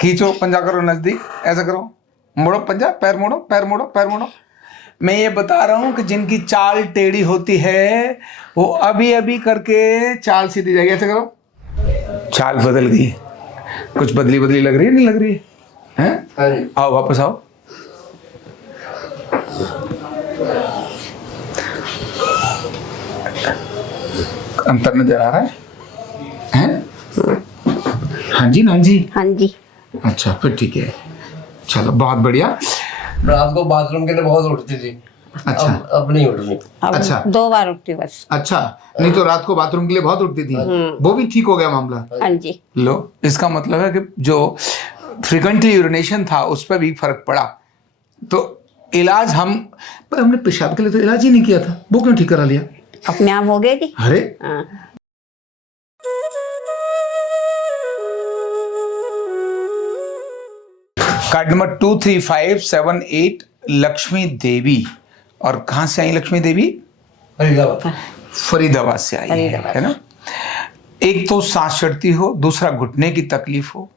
खींचो, पंजा करो नजदीक, ऐसा करो, मोड़ो पंजा, पैर मोड़ो, पैर मोड़ो, पैर मोड़ो। मैं ये बता रहा हूं कि जिनकी चाल टेढ़ी होती है वो अभी अभी करके चाल सीधी जाएगी। ऐसा करो, चाल बदल गई, कुछ बदली बदली लग रही है, नहीं लग रही है? हैं? आओ वापस आओ। अंतर नजर आ रहा है? हैं? हाँ जी, ना जी, हाँ जी। अच्छा फिर ठीक है, चलो बहुत बढ़िया। रात को बाथरूम के लिए बहुत उठती थी। अच्छा। अब नहीं उठ रही। अब अच्छा। 2 बार उठती बस। अच्छा, नहीं तो रात को बाथरूम के लिए बहुत उठती थी, वो भी ठीक हो गया मामला? हाँ जी। लो, इसका मतलब है कि जो फ्रिक्वेंटली यूरिनेशन था उस पर भी फर्क पड़ा। तो इलाज पर हमने पेशाब के लिए तो इलाज ही नहीं किया था, वो क्यों ठीक करा लिया? अपने आप हो गए जी। अरे हाँ। कार्ड नंबर 23578 लक्ष्मी देवी। और कहां से आई लक्ष्मी देवी? फरीदाबाद। फरीदाबाद से आई है ना। एक तो सांस चढ़ती हो, दूसरा घुटने की तकलीफ हो,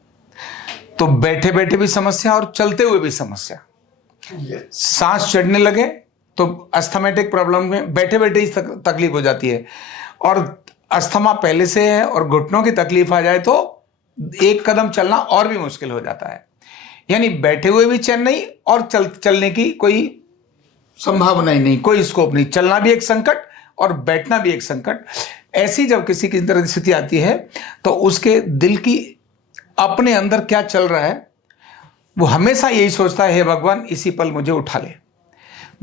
तो बैठे बैठे भी समस्या और चलते हुए भी समस्या। सांस चढ़ने लगे तो अस्थमेटिक प्रॉब्लम में बैठे बैठे ही तकलीफ हो जाती है, और अस्थमा पहले से है और घुटनों की तकलीफ आ जाए तो एक कदम चलना और भी मुश्किल हो जाता है। यानी बैठे हुए भी चैन नहीं और चलने की कोई संभावना ही नहीं, कोई स्कोप नहीं। चलना भी एक संकट और बैठना भी एक संकट। ऐसी जब किसी की तरह स्थिति आती है तो उसके दिल की अपने अंदर क्या चल रहा है, वो हमेशा यही सोचता है, हे भगवान इसी पल मुझे उठा ले।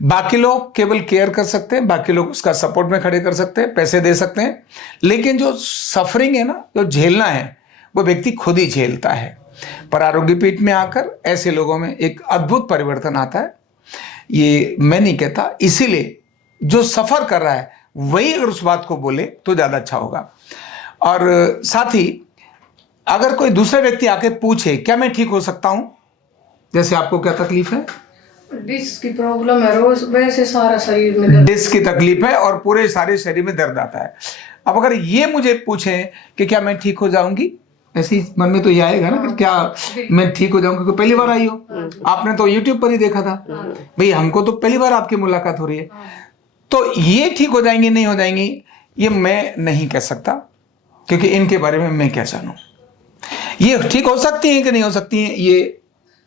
बाकी लोग केवल केयर कर सकते हैं, बाकी लोग उसका सपोर्ट में खड़े कर सकते हैं, पैसे दे सकते हैं, लेकिन जो सफरिंग है ना, जो झेलना है, वो व्यक्ति खुद ही झेलता है। पर आरोग्य पीठ में आकर ऐसे लोगों में एक अद्भुत परिवर्तन आता है। ये मैं नहीं कहता, इसीलिए जो सफर कर रहा है वही अगर उस बात को बोले तो ज्यादा अच्छा होगा। और साथ ही अगर कोई दूसरा व्यक्ति आके पूछे क्या मैं ठीक हो सकता हूं, जैसे आपको क्या तकलीफ है? डिस्क की प्रॉब्लम है, रोज वैसे सारा शरीर में दर्द। डिस्क की तकलीफ है और पूरे सारे शरीर में दर्द आता है। अब अगर ये मुझे पूछें कि क्या मैं ठीक हो जाऊंगी, ऐसे ही मन में तो ये आएगा ना कि क्या मैं ठीक हो जाऊंगी, क्योंकि पहली बार आई हो, आपने तो YouTube पर ही देखा था, भाई हमको तो पहली बार आपकी मुलाकात हो रही है। तो ये ठीक हो जाएंगी नहीं हो जाएंगी ये मैं नहीं कह सकता, क्योंकि इनके बारे में मैं क्या जानूं। ये ठीक हो सकती हैं कि नहीं हो सकती हैं ये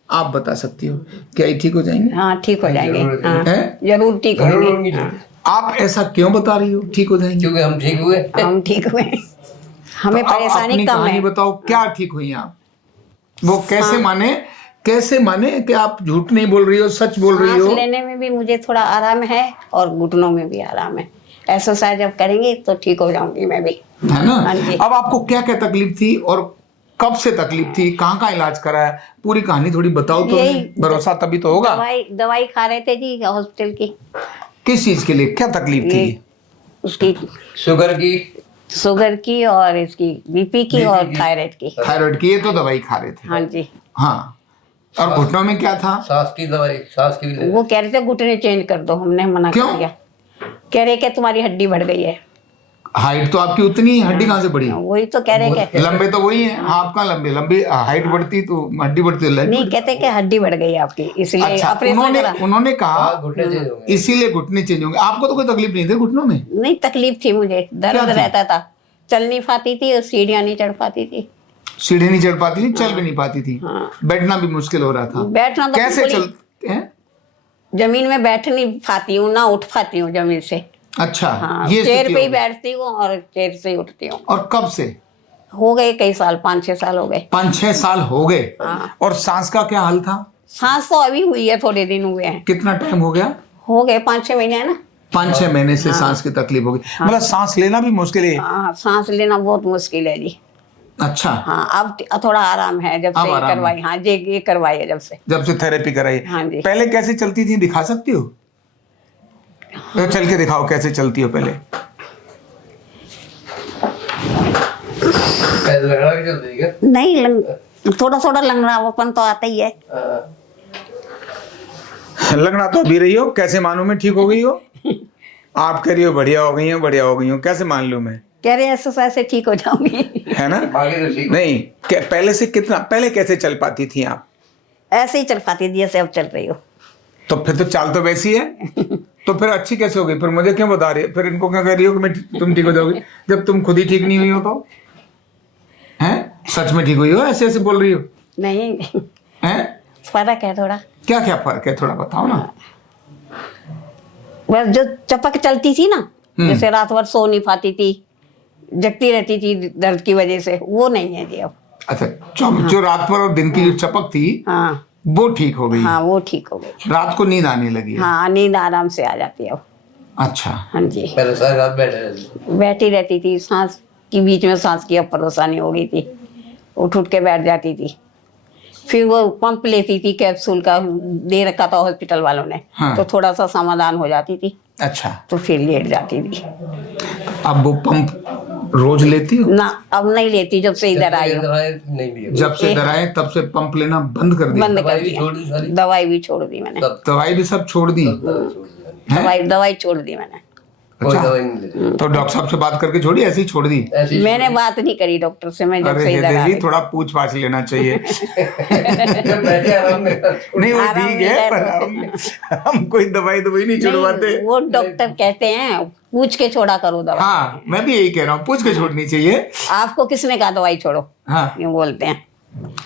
आप बता सकती हो। क्या ये ठीक हो जाएंगे? हाँ ठीक हो जाएंगे। हाँ, हैं? जरूर ठीक होंगे। हाँ। आप ऐसा क्यों बता रही हो ठीक हो जाएंगे? क्योंकि हम ठीक हुए। हम ठीक हुए, हमें तो आप परेशानी अपनी कम कहानी है। बताओ, क्या ठीक हुई आप? वो कैसे माने कि आप झूठ नहीं बोल रही हो, सच बोल रही सांस हो? लेने में भी मुझे थोड़ा आराम है और घुटनों में भी आराम है। एक्सरसाइज जब करेंगे तो ठीक हो जाऊंगी मैं भी, है ना। हाँ जी। अब आपको क्या क्या तकलीफ थी और कब से तकलीफ थी, कहाँ इलाज कराया, पूरी कहानी थोड़ी बताओ तो यही भरोसा तभी तो होगा। दवाई खा रहे थे जी हॉस्पिटल की। किस चीज के लिए, क्या तकलीफ थी? ये उसकी शुगर की और इसकी बीपी की और थायराइड की। थायराइड की, ये तो दवाई खा रहे थे। हाँ जी। हाँ, और घुटनों में क्या था? सांस की दवाई, सांस की भी। वो कह रहे थे घुटने चेंज कर दो, हमने मना क्यों? कर दिया। कह रहे कि तुम्हारी हड्डी बढ़ गई है। हाइट तो आपकी उतनी ही, हड्डी कहाँ से बढ़ी? वही तो कह रहे कि लंबे तो वही है, आप कहाँ लंबे? लंबी हाइट बढ़ती तो हड्डी बढ़ती तो नहीं, कहते कि हड्डी बढ़ गई है आपकी, इसलिए अच्छा, ऑपरेशन करा। उन्होंने कहा घुटने चेंज हो गए। इसीलिए घुटने चेंज होंगे। आपको तो कोई तकलीफ नहीं थी घुटनों में? नहीं तकलीफ थी मुझे, दर्द क्या थी? रहता था, चल नहीं पाती थी और सीढ़ियाँ नहीं चढ़ पाती थी। सीढ़ी नहीं चढ़ पाती थी, चल भी नहीं पाती थी, हाँ। बैठना भी मुश्किल हो रहा था। बैठना तो कैसे बिल्कुल ही- चलते हैं? जमीन में बैठ नहीं पाती हूँ, ना उठ पाती हूँ जमीन से। अच्छा, हाँ, ये चेयर स्थिति पे ही हो गई। बैठती हूँ और चेयर से ही उठती हूँ। और कब से? हो गए कई साल, 5-6 साल हो गए। 5-6 साल हो गए। हाँ। और सांस का क्या हाल था? सांस तो अभी हुई है, थोड़े दिन हुए हैं। कितना टाइम हो गया? हो गए 5-6 महीने है ना। 5-6 महीने से सांस की तकलीफ हो गई, मतलब सांस लेना भी मुश्किल है। हाँ, सांस लेना बहुत मुश्किल है जी। अच्छा, हाँ, अब थोड़ा आराम है जब अब से आराम है। करवाई। हाँ जी, ये करवाई है जब से थेरेपी कराई। हाँ जी। पहले कैसे चलती थी, दिखा सकती हो? तो चल के दिखाओ कैसे चलती हो पहले। पैदल लगा के चलते हैं क्या? नहीं, थोड़ा थोड़ा लंगड़ापन तो आता ही है। लगना तो अभी रही हो, कैसे मानूं मैं ठीक हो गई हो? आप कह रही हो बढ़िया हो गई हो, बढ़िया हो गई हो, कैसे मान लूं मैं? कह रहे एक्सरसाइज से ठीक हो जाऊंगी। है ना? बाकी तो ठीक। नहीं पहले से कितना, पहले कैसे चल पाती थी आप? ऐसे ही चल पाती थी जैसे अब चल रही हो। तो फिर तो चाल तो वैसी है, तो फिर अच्छी कैसे हो गई? फिर मुझे क्यों बता रही है? फिर इनको क्या कह रही हो कि तुम ठीक हो जाओगी, जब तुम खुद ही ठीक नहीं हुई हो? तो हैं, सच में ठीक हुई हो? ऐसे ऐसे बोल रही हो? नहीं, हैं? फर्क है थोड़ा। क्या क्या फर्क है, थोड़ा बताओ ना। बस जो चपक चलती थी ना, जैसे रात भर सो नहीं पाती थी, जगती रहती थी दर्द की वजह से, वो नहीं है जी अब। अच्छा, जो रात भर और दिन की जो चपक थी, हाँ वो ठीक हो गई? हाँ, वो ठीक हो गई। रात को नींद आने लगी है? हाँ, नींद आराम से आ जाती है अब। अच्छा। हाँ जी, पहले सारी रात बैठे रहते। बैठी रहती थी, सांस की बीच में सांस की अब परेशानी हो गई थी, उठ के बैठ जाती थी। फिर वो पंप लेती थी कैप्सूल का, दे रखा था हॉस्पिटल वालों ने। हाँ। तो थोड़ा सा समाधान हो जाती थी, अच्छा, तो फिर लेट जाती थी। अब वो पंप रोज लेती हो? ना, अब नहीं लेती जब से इधर आई हूँ। इधर आए नहीं भी है। जब से इधर आए तब से पंप लेना बंद कर दिया? बंद कर दवाई भी दिया, छोड़ दी सारी। दवाई भी छोड़ दी मैंने। सब दवाई भी सब छोड़ दी? हैं? दवाई छोड़ दी मैंने। कोई अच्छा। दवाई नहीं लेते। तो डॉक्टर साहब से बात करके छोड़ी, ऐसे ही छोड़ दी? ऐसे ही मैंने बात नहीं करी डॉक्टर से, मैं जब अरे से इधर आ देवी, गई। थोड़ा पूछ पाछ लेना चाहिए। जब बैठे आराम में। नहीं वो आराम ठीक है, मिला पर हम कोई दवाई नहीं छुड़वाते। नहीं, वो डॉक्टर कहते हैं पूछ के छोड़ा करो दवा। हाँ, मैं भी यही कह रहा हूँ, पूछ के छोड़नी चाहिए। आपको किसने कहा दवाई छोड़ो? हाँ, यूं बोलते हैं।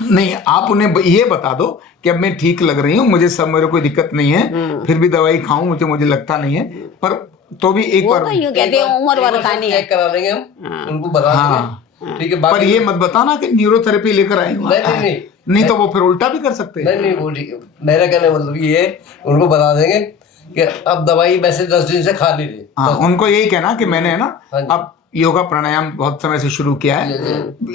नहीं आप उन्हें ये बता दो कि अब मैं ठीक लग रही हूँ, मुझे सब, मेरे कोई दिक्कत नहीं है, फिर भी दवाई खाऊं मुझे लगता नहीं है, पर तो भी एक वो बार। तो यूं कहते हैं उम्र भर खानी है। चेक करा देंगे हम, उनको बता देंगे। ठीक है, पर बाकी ये मत बताना कि न्यूरोथेरेपी लेकर आई हूँ। नहीं। नहीं तो वो फिर उल्टा भी कर सकते हैं। नहीं वो ठीक है। मेरा कहने का मतलब ये है, उनको बता देंगे कि अब दवाई वैसे 10 दिन से खा ली थी। हाँ, उनको यही कहना कि मैंने है ना हाँ जी। अब योगा प्राणायाम बहुत समय से शुरू किया है,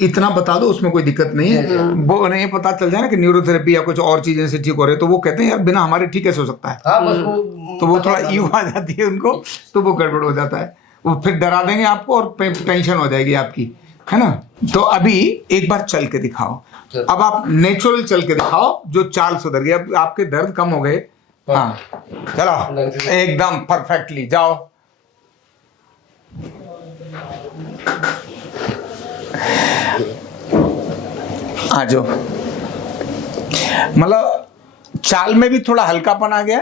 इतना बता दो, उसमें कोई दिक्कत नहीं है। वो उन्हें ये पता चल जाए ना कि न्यूरोथेरेपी या कुछ और चीजें से ठीक हो रहे, तो वो कहते हैं यार बिना हमारे ठीक कैसे हो सकता है? हाँ बस वो तो वो थोड़ा ईगो आ जाती है उनको, तो वो गड़बड़ हो जाता है, वो फिर डरा देंगे आपको और टेंशन हो जाएगी आपकी, है ना? तो अभी एक बार चल के दिखाओ, अब आप नेचुरल चल के दिखाओ, जो चाल सुधर गई, अब आपके दर्द कम हो गए। हाँ चलो, एकदम परफेक्टली जाओ। आ जाओ, मतलब चाल में भी थोड़ा हल्कापन आ गया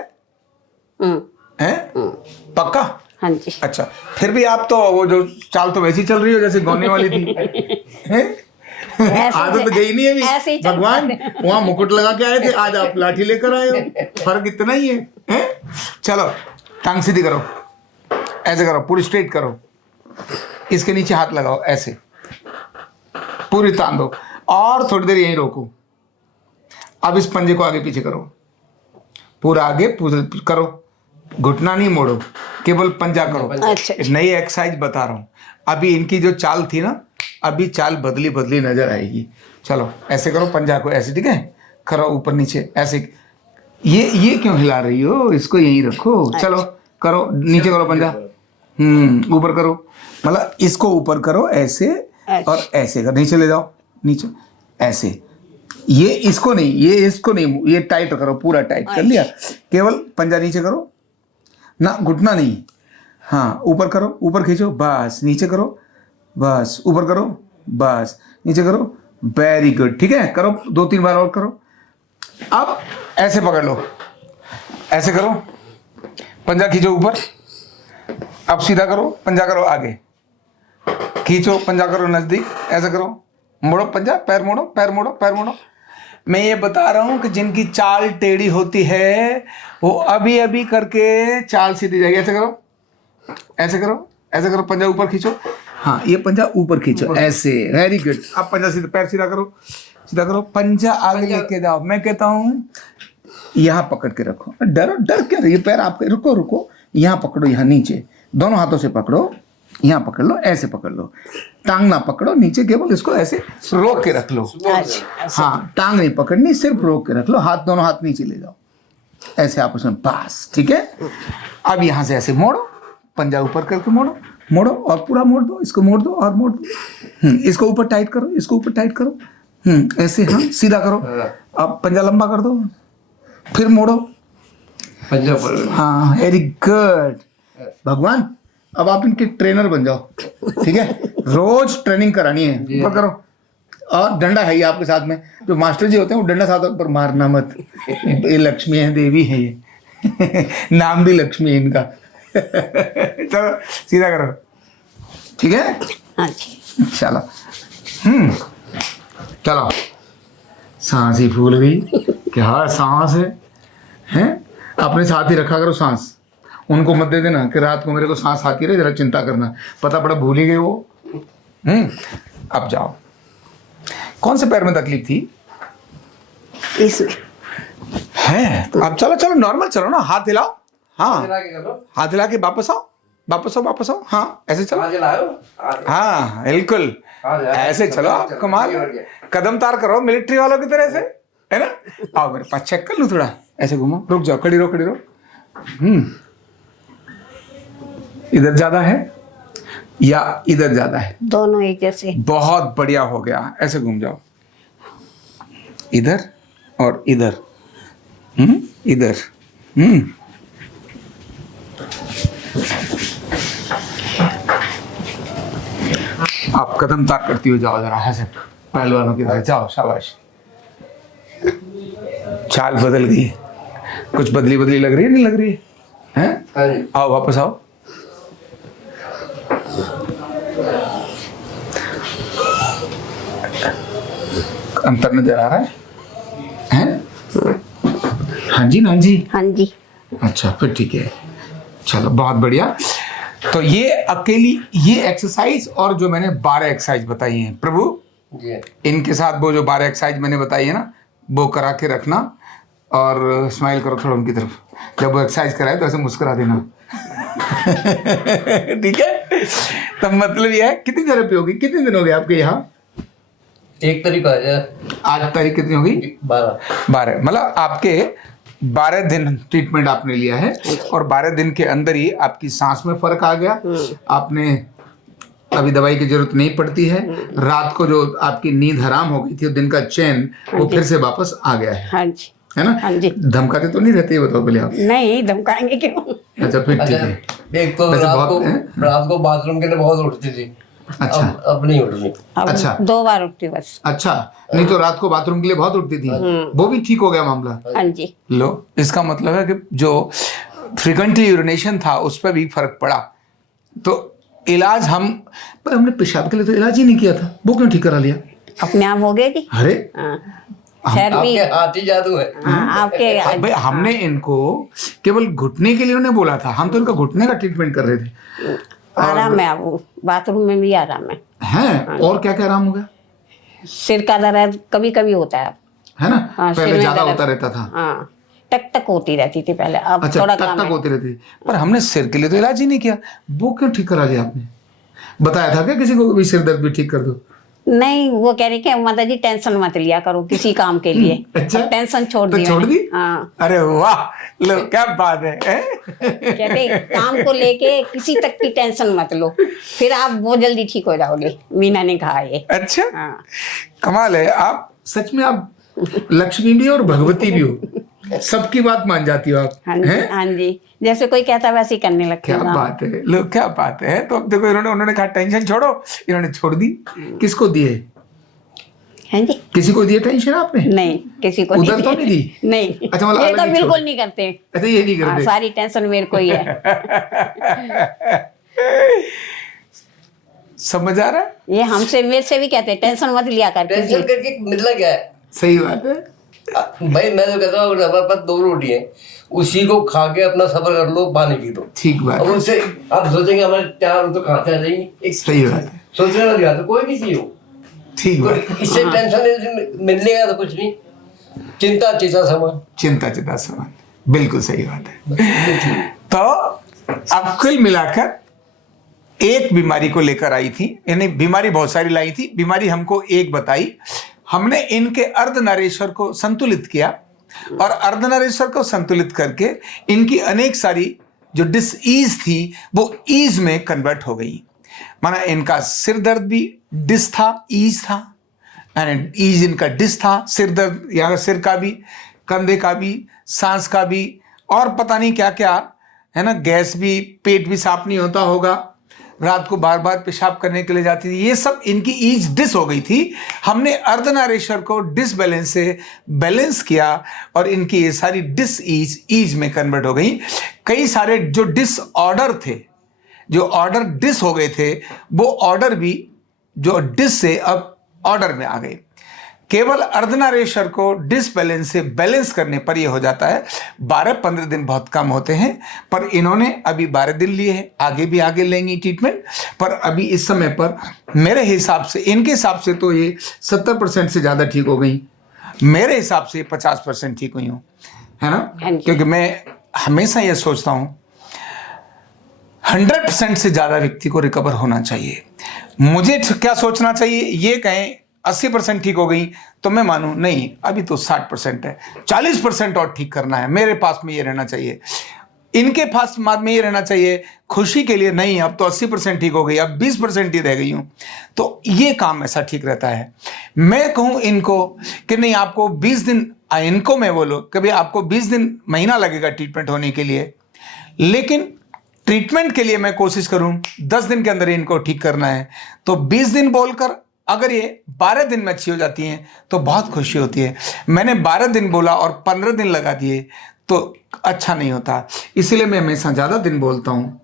है? पक्का? हाँ जी। अच्छा, फिर भी आप तो वो जो चाल तो वैसी चल रही हो जैसे गौने वाली थी, हैं? आदत गई नहीं है ऐसे ही अभी। चल भगवान वहां मुकुट लगा के आए थे, आज आप लाठी लेकर आए हो, फर्क इतना ही है, हैं? चलो टांग सीधी करो, ऐसे करो, पूरी स्ट्रेट करो, इसके नीचे हाथ लगाओ, ऐसे पूरी तान दो और थोड़ी देर यहीं रोको। अब इस पंजे को आगे पीछे करो, पूरा आगे पूरा करो, घुटना नहीं मोड़ो, केवल पंजा करो। अच्छा। एक नई एक्सरसाइज बता रहा हूं, अभी इनकी जो चाल थी ना, अभी चाल बदली बदली नजर आएगी। चलो ऐसे करो पंजा को, ऐसे, ठीक है? करो ऊपर नीचे ऐसे। ये क्यों हिला रही हो? इसको यहीं रखो। चलो करो, नीचे करो पंजा, ऊपर करो, मतलब इसको ऊपर करो ऐसे और ऐसे कर, नीचे ले जाओ, नीचे ऐसे। ये इसको नहीं, ये इसको नहीं, ये टाइट करो, पूरा टाइट कर लिया, केवल पंजा नीचे करो ना, घुटना नहीं। हाँ, ऊपर करो, ऊपर खींचो, बस नीचे करो, बस ऊपर करो, बस नीचे करो, वेरी गुड, ठीक है? करो 2-3 बार और करो। अब ऐसे पकड़ लो, ऐसे करो, पंजा खींचो ऊपर, अब सीधा करो, पंजा करो आगे, खींचो, पंजा करो नजदीक, ऐसे करो, मोड़ो पंजा, पैर मोड़ो, पैर मोड़ो, पैर मोड़ो। मैं ये बता रहा हूं कि जिनकी चाल टेढ़ी होती है वो अभी अभी करके चाल सीधी जाएगी। ऐसे करो, ऐसे करो, ऐसे करो, पंजा ऊपर खींचो, हाँ ये पंजा ऊपर खींचो, ऐसे, वेरी गुड। अब पंजा सीधा, पैर सीधा करो, सीधा करो, पंजा आगे लेके जाओ। मैं कहता हूँ यहाँ पकड़ के रखो, डरो, डर क्या रही है? पैर आपके, रुको रुको, यहाँ पकड़ो, यहाँ नीचे, दोनों हाथों से पकड़ो, यहाँ पकड़ लो, ऐसे पकड़ लो, टांग ना पकड़ो नीचे, केवल इसको ऐसे रोक के रख लो। हाँ, टांग नहीं पकड़नी, सिर्फ रोक के रख लो, हाथ, दोनों हाथ नीचे ले जाओ, ऐसे आपस में, बस, ठीक है? अब यहाँ से ऐसे मोड़ो, पंजा ऊपर करके मोड़ो, मोड़ो और पूरा मोड़ दो, इसको मोड़ दो और मोड़ दो, इसको ऊपर टाइट करो, इसको ऊपर टाइट करो, ऐसे, हाँ सीधा करो। अब पंजा लंबा कर दो, फिर मोड़ो, पंजा पर। हाँ वेरी गुड। भगवान अब आप इनके ट्रेनर बन जाओ, ठीक है? रोज ट्रेनिंग करानी है, ऊपर करो। और डंडा है ही आपके साथ में, जो मास्टर जी होते हैं वो डंडा साथ पर मारना मत, ये लक्ष्मी है, देवी है ये नाम भी लक्ष्मी है इनका चलो सीधा करो, ठीक है? हाँ जी। चलो चलो, सांस ही फूल गई, क्या सांस है, हैं? अपने साथ ही रखा करो सांस, उनको मत दे देना कि रात को मेरे को सांस आती रहे, जरा चिंता करना, पता पड़ा भूल ही गए वो। अब जाओ, कौन से पैर में तकलीफ थी? इसमें है तो अब चलो चलो नॉर्मल चलो ना, हाथ हिलाओ, हाँ चला के करो। हाथ हिला के वापस आओ, वापस आओ, वापस आओ, हाँ ऐसे चलो, आज लाओ। हाँ बिल्कुल हाँ, ऐसे चलो आप, कमाल, कदम तार करो मिलिट्री वालों की तरह से, है ना? आओ मेरे पास, चेक कर लूं थोड़ा, ऐसे घूमो, रुक जाओ, खड़ी रहो, खड़ी रहो। इधर ज्यादा है या इधर ज्यादा है? दोनों एक जैसे। बहुत बढ़िया हो गया, ऐसे घूम जाओ, इधर और इधर, इधर, आप कदम तार करती हो जाओ, जरा ऐसे पहलवानों की तरह जाओ, शाबाश। चाल बदल गई, कुछ बदली बदली लग रही है, नहीं लग रही है? हैं? हाँ जी। आओ वापस आओ, अंतर नजर आ रहा है? हैं? हाँ जी, हाँ जी, हाँ जी। अच्छा फिर ठीक है, चलो बहुत बढ़िया। तो ये अकेली ये एक्सरसाइज और जो मैंने 12 एक्सरसाइज बताई हैं प्रभु, जी इनके साथ वो जो 12 एक्सरसाइज मैंने बताई है ना, वो करा के रखना और स्माइल करो थोड़ा उनकी तरफ, जब वो एक्सरसाइज कराए तो ऐसे मुस्कुरा देना ठीक है? तो मतलब ये है, कितनी थेरेपी होगी, कितने दिन हो गए आपके यहाँ? एक तरीका है। आज तारीख कितनी होगी? 12। मतलब आपके 12 दिन ट्रीटमेंट आपने लिया है और 12 दिन के अंदर ही आपकी सांस में फर्क आ गया, आपने अभी दवाई की जरूरत नहीं पड़ती है, रात को जो आपकी नींद हराम हो गई थी, दिन का चैन वो फिर से वापस आ गया हाँ जी, है ना? हाँ जी। धमकाते तो नहीं रहते, ये बताओ पहले आप। नहीं धमकाएंगे क्यों? अच्छा फिर ठीक अच्छा, है। एक तो वैसे रात को बाथरूम के लिए बहुत उठती थी, अच्छा अब नहीं उठ रही। अब अच्छा। 2 बार उठती बस। अच्छा, नहीं तो रात को बाथरूम के लिए बहुत उठती थी, वो भी ठीक हो गया मामला? हाँ जी। लो, इसका मतलब है कि जो फ्रिक्वेंटली यूरिनेशन था उस पर भी फर्क पड़ा। तो इलाज पर हमने पेशाब के लिए तो इलाज ही नहीं किया था, वो क्यों ठीक करा लिया? अपने आप हो गए जी। अरे खैर भी आपके हाथ ही जादू है। आपके भाई हमने इनको केवल घुटने के लिए उन्हें बोला था, हम तो इनका घुटने का ट्रीटमेंट कर रहे थे। आराम है, अब बाथरूम में भी आराम है। हैं? और क्या क्या आराम हो गया? सिर का दर्द कभी कभी होता है, है ना? हाँ, सिर पहले में ज्यादा दर्द। होता रहता था। हाँ, टक टक होती रहती थी पहले, अब अच्छा, थोड़ा तक कम तक है। होती रहती थी, पर हमने सिर के लिए तो इलाज ही नहीं किया, वो क्यों ठीक करा लिया आपने? बताया था क्या किसी को भी सिर दर्द भी ठीक कर दो? नहीं, वो कह रही कि माता जी टेंशन मत लिया करो किसी काम के लिए। अच्छा, अब टेंशन छोड़ तो दी छोड़ मैंने। दी? हाँ, अरे वाह, लो क्या बात है, कहते काम को लेके किसी तक की टेंशन मत लो, फिर आप बहुत जल्दी ठीक हो जाओगे, मीना ने कहा ये। अच्छा, हाँ, कमाल है, आप सच में आप लक्ष्मी भी हो और भगवती भी हो, सबकी बात मान जाती हो आप, हाँ जी, हैं? हाँ जी, जैसे कोई कहता वैसे ही करने लगती क्या हूँ। बात है, लो क्या बात है। तो अब देखो उन्होंने कहा टेंशन छोड़ो, इन्होंने छोड़ दी। किसको दिए? हैं जी? किसी को दिए टेंशन आपने? नहीं, किसी को उधर तो नहीं दी? नहीं, अच्छा, मतलब ये अलग तो ही बिल्कुल छोड़। नहीं करते। अच्छा, ये नहीं हाँ, करते? सारी टेंशन मेरे को ही है। समझ आ रहा है? ये हमसे मेरे से भी कहते हैं टेंशन मत लिया कर किसी। टेंशन करके मतलब क्या है सही बात है। भाई? मैं तो कहता हूँ हमारे पास 2 रोटी है, उसी को खा के अपना सफर कर लो, पानी पी दो। ठीक बात अब है, उससे आप सोचेंगे हमारे 4 तो खाते हैं, नहीं सही बात है, सोचने वाली बात है, कोई भी चीज हो। ठीक तो बात है। इससे टेंशन मिलने का तो कुछ नहीं, चिंता चिता समान। चिंता समान, बिल्कुल सही बात है। तो अब कुल मिलाकर एक बीमारी को लेकर आई थी, यानी बीमारी बहुत सारी लाई थी, बीमारी हमको एक बताई, हमने इनके अर्धनारीश्वर को संतुलित किया और अर्धनारीश्वर को संतुलित करके इनकी अनेक सारी जो डिसईज थी वो ईज में कन्वर्ट हो गई। माना इनका सिर दर्द भी डिस था, ईज था, यानी ईज इनका डिस था, सिर दर्द यहाँ सिर का भी, कंधे का भी, सांस का भी, और पता नहीं क्या क्या है ना, गैस भी, पेट भी साफ नहीं होता होगा, रात को बार बार पेशाब करने के लिए जाती थी, ये सब इनकी ईज डिस हो गई थी। हमने अर्धनारीश्वर को डिसबैलेंस से बैलेंस किया और इनकी ये सारी डिस ईज में कन्वर्ट हो गई। कई सारे जो डिसऑर्डर थे, जो ऑर्डर डिस हो गए थे, वो ऑर्डर भी जो डिस से अब ऑर्डर में आ गए। केवल अर्धनारीश्वर को डिसबैलेंस से बैलेंस करने पर यह हो जाता है। 12-15 दिन बहुत कम होते हैं, पर इन्होंने अभी 12 दिन लिए हैं, आगे भी आगे लेंगी ट्रीटमेंट। पर अभी इस समय पर मेरे हिसाब से, इनके हिसाब से तो ये 70% से ज़्यादा ठीक हो गई, मेरे हिसाब से 50% ठीक हुई हूँ, है ना। क्योंकि मैं हमेशा यह सोचता हूँ 100% से ज़्यादा व्यक्ति को रिकवर होना चाहिए। मुझे क्या सोचना चाहिए, ये कहें 80% ठीक हो गई तो मैं मानूं नहीं, अभी तो 60% है, 40% और ठीक करना है, मेरे पास में ये रहना चाहिए। इनके पास में ये रहना चाहिए खुशी के लिए, नहीं अब तो 80% ठीक हो गई, अब 20% ही रह गई हूं, तो ये काम ऐसा ठीक रहता है। मैं कहूं इनको कि नहीं आपको 20 दिन, इनको मैं बोलो कभी आपको 20 दिन महीना लगेगा ट्रीटमेंट होने के लिए, लेकिन ट्रीटमेंट के लिए मैं कोशिश करूं 10 दिन के अंदर इनको ठीक करना है, तो 20 दिन बोलकर अगर ये 12 दिन में अच्छी हो जाती हैं तो बहुत खुशी होती है। मैंने 12 दिन बोला और 15 दिन लगा दिए तो अच्छा नहीं होता, इसलिए मैं हमेशा ज़्यादा दिन बोलता हूँ,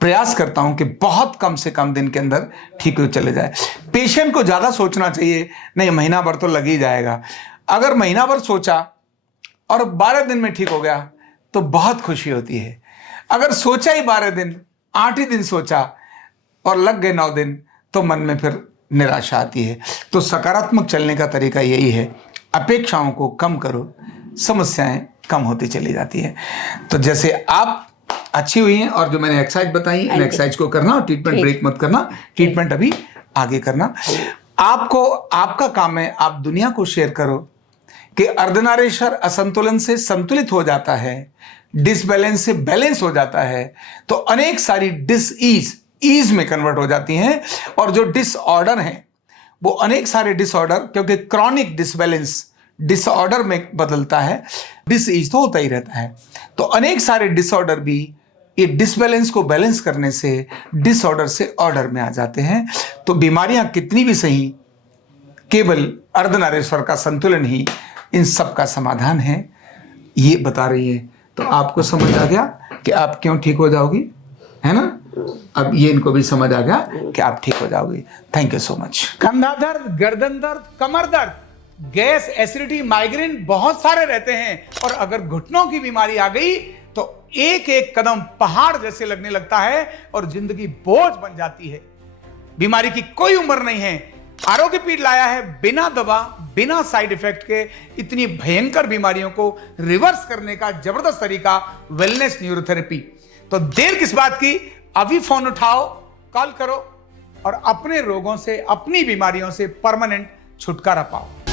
प्रयास करता हूँ कि बहुत कम से कम दिन के अंदर ठीक हो चले जाए। पेशेंट को ज़्यादा सोचना चाहिए, नहीं महीना भर तो लग ही जाएगा। अगर महीना भर सोचा और 12 दिन में ठीक हो गया तो बहुत खुशी होती है। अगर सोचा ही 12 दिन, 8 ही दिन सोचा और लग गए 9 दिन, तो मन में फिर निराशा आती है। तो सकारात्मक चलने का तरीका यही है, अपेक्षाओं को कम करो, समस्याएं कम होती चली जाती है। तो जैसे आप अच्छी हुई हैं और जो मैंने एक्सरसाइज बताई, इन एक्सरसाइज को करना और ट्रीटमेंट ब्रेक मत करना, ट्रीटमेंट अभी आगे करना। आपको, आपका काम है आप दुनिया को शेयर करो कि अर्धनारीश्वर असंतुलन से संतुलित हो जाता है, डिसबैलेंस से बैलेंस हो जाता है, तो अनेक सारी ईज में कन्वर्ट हो जाती हैं। और जो डिसऑर्डर हैं वो अनेक सारे डिसऑर्डर, क्योंकि क्रॉनिक डिसबैलेंस डिसऑर्डर में बदलता है, डिसईज तो होता ही रहता है, तो अनेक सारे डिसऑर्डर भी ये डिसबैलेंस को बैलेंस करने से डिसऑर्डर से ऑर्डर में आ जाते हैं। तो बीमारियां कितनी भी सही, केवल अर्धनारीश्वर का संतुलन ही इन सब का समाधान है, ये बता रही है। तो आपको समझ आ गया कि आप क्यों ठीक हो जाओगी, है ना। अब ये इनको भी समझ आ गया कि आप ठीक हो जाओगी। Thank you so much. कंधा दर्द, गर्दन दर्द, कमर दर्द, गैस, एसिडिटी, माइग्रेन बहुत सारे रहते हैं, और अगर घुटनों की बीमारी आ गई तो एक एक कदम पहाड़ जैसे लगने लगता है और जिंदगी बोझ बन जाती है। बीमारी की कोई उम्र नहीं है। आरोग्य पीठ लाया है बिना दवा, बिना साइड इफेक्ट के इतनी भयंकर बीमारियों को रिवर्स करने का जबरदस्त तरीका, वेलनेस न्यूरोथेरेपी। तो देर किस बात की, अभी फोन उठाओ, कॉल करो और अपने रोगों से, अपनी बीमारियों से परमानेंट छुटकारा पाओ।